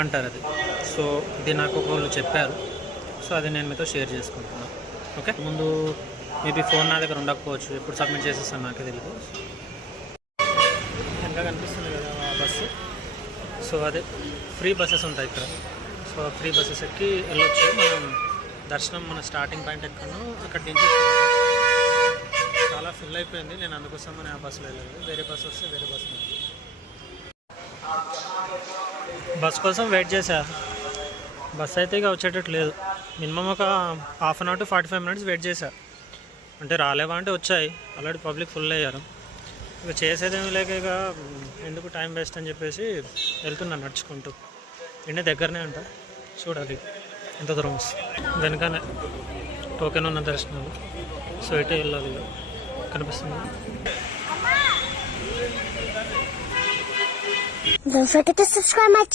అంటారు అది. సో ఇది నాకు ఒకళ్ళు చెప్పారు, సో అది నేను మీతో షేర్ చేసుకుంటున్నాను. ఓకే, ముందు మేబీ ఫోన్ నా దగ్గర ఉండకపోవచ్చు, ఎప్పుడు సబ్మిట్ చేసేస్తాను నాకే తెలియదు. ఇంకా కనిపిస్తుంది కదా ఆ బస్సు. సో అదే ఫ్రీ బస్సెస్ ఉంటాయి ఇక్కడ. సో ఫ్రీ బస్సెస్ ఎక్కి వెళ్ళొచ్చు. మనం దర్శనం మన స్టార్టింగ్ పాయింట్ ఎక్కడో అక్కడి నుంచి చాలా ఫుల్ అయిపోయింది. నేను అందుకోసం ఆ బస్సులో వెళ్ళలేదు, వేరే బస్సు వస్తే వేరే బస్ కోసం వెయిట్ చేశా. బస్ అయితే ఇక వచ్చేటట్టు లేదు. మినిమం ఒక half an hour to 45 minutes wait చేశా. అంటే రాలేవా అంటే వచ్చాయి, ఆల్రెడీ పబ్లిక్ ఫుల్ అయ్యారు. ఇక చేసేదేమీ లేక ఇక ఎందుకు టైం వేస్ట్ అని చెప్పేసి వెళ్తున్నాను నడుచుకుంటూ. ఇంటి దగ్గరనే అంట, చూడాలి ఎంత దూరం వస్తుంది. వెనకనే టోకెన్ ఉన్న దర్శనాలు. సో ఇటే వెళ్ళాలి. కనిపిస్తుంది. Don't forget to subscribe my channel.